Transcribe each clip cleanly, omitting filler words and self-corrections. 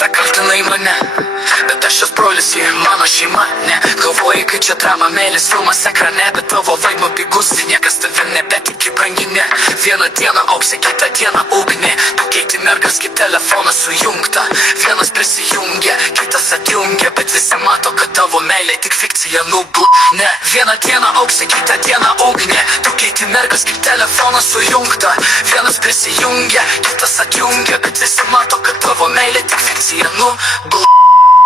kartą kaltinai mane, bet aš šis brolis ir mano šeima. Ne, galvoji, kai čia drama, meilės filmas ekrane, bet tavo vaidmo pigus, niekas tavim nebetiki branginė. Vieną dieną auksė, kitą dieną ugnė, tu keiti mergas, kaip telefonas sujungta. Vienas prisijungia, kitas atjungia, bet visi mato, kad tavo meilė tik fikcija ne. Vieną dieną auksė, kitą dieną ugnė, tu keiti mergas, kaip telefonas sujungta. Vienas prisijungia, kitas atjungia, bet visi mato, kad tavo meilė tik fikcija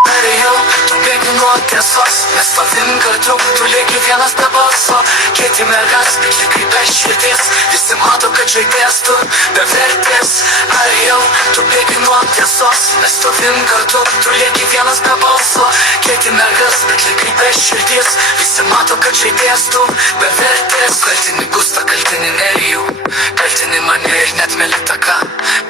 Perėjau, tu bėgi nuo tiesos, mes stovim kartu, tu lieki vienas be balso. Keiti mergas, likai be širdies, visi mato, kad žaidėjas tu be vertės. Perėjau, tu bėgi nuo tiesos, mes stovim kartu, tu lieki vienas be balso. Keiti mergas, likai be širdies, visi mato, kad žaidėjas tu be vertės. Kaltini Gustą, kaltini Nerijų, kaltini mane ir net Melitaką,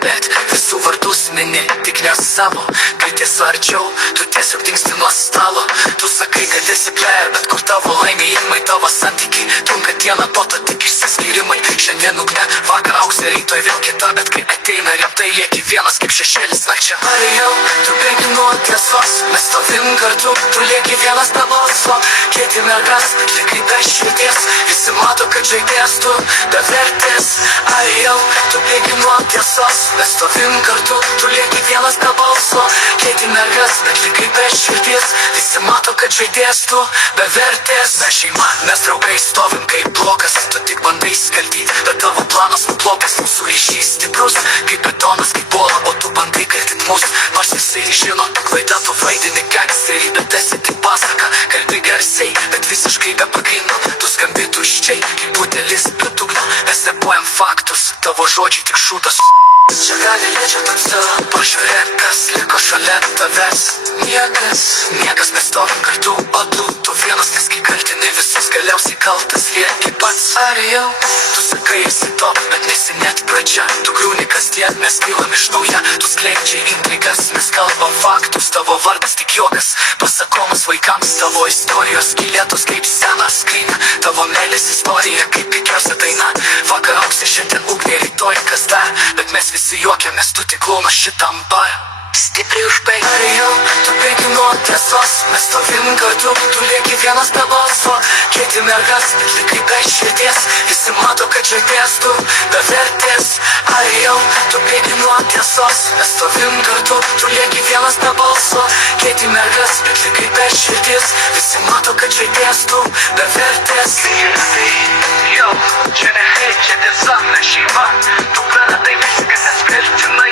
bet visų vardus mini, tik ne savo. Kai tiesa arčiau, tu tiesiog dingsti nuo stalo. Tu sakai, kad esi player, bet kur tavo laimėjimai, tavo santykiai trunka dieną, po to tik išsiskyrimai. Šiandien ugne, vakar auksė, rytoj vėl kita, bet kai ateina rimtai, lieki vienas kaip šešėlis nakčia. Perėjau, tu bėgi nuo tiesos, mes stovim kartu, tu lieki vienas be balso. Keiti mergas, likai be širdies, visi mato, kad žaidėjas tu be vertės. Perėjau, tu bėgi nuo tiesos, mes stovim kartu, tu lieki vienas be balso. Keiti mergas, bet likai be širdies, visi mato, kad žaidėjas tu be vertės. Mes šeima, mes draugai stovim kaip blokas, tu tik bandai skaldyti, bet tavo planas nuplopęs, mūsų ryšys stiprus kaip betonas, kaip bola, o tu bandai kaltint mus. Nors visi žino, tu klaida, tu vaidini gangsterį, bet esi tik pasaka. Kalbi garsiai, bet visiškai be pagrindų, tu skambi tuščiai kaip butelis be dugno. Mes repuojam faktus, tavo žodžiai tik šūdas. Čia gali liečia tamsa, pažiūrėk, kas liko šalia tavęs. Niekas mes stovim kartu, o tu vienas, nes kai kaltini visus, galiausiai kaltas lieki pats. Perėjau, tu sakai esi top, bet nesi net pradžia. Tu griūni kasdien, mes kylam iš nauja. Tu skleidžiai intrigas, mes kalbam faktus. Tavo vardas tik juokas, pasakomas vaikams. Tavo istorijos skylėtos kaip sena skrynia. Tavo meilės istorija kaip pigiausia daina. Vakar auksė, šiandien ugnė, rytoj kas dar, bet mes visi juokiamės, tu tik klonas šitam bar. Stipriai užbaig. Perėjau, tu bėgi nuo tiesos, mes stovim kartu, tu lieki vienas be balso. Keiti mergas, bet likai be širdies, visi mato, kad žaidėjas tu be vertės. Perėjau, tu bėgi nuo tiesos, mes stovim kartu, tu lieki vienas be balso. Keiti mergas, bet likai be širdies, visi mato, kad žaidėjas tu be vertės. Yo, čia ne hate, čia tiesa, ne šeima. Tu praradai viskas, nes kaltina.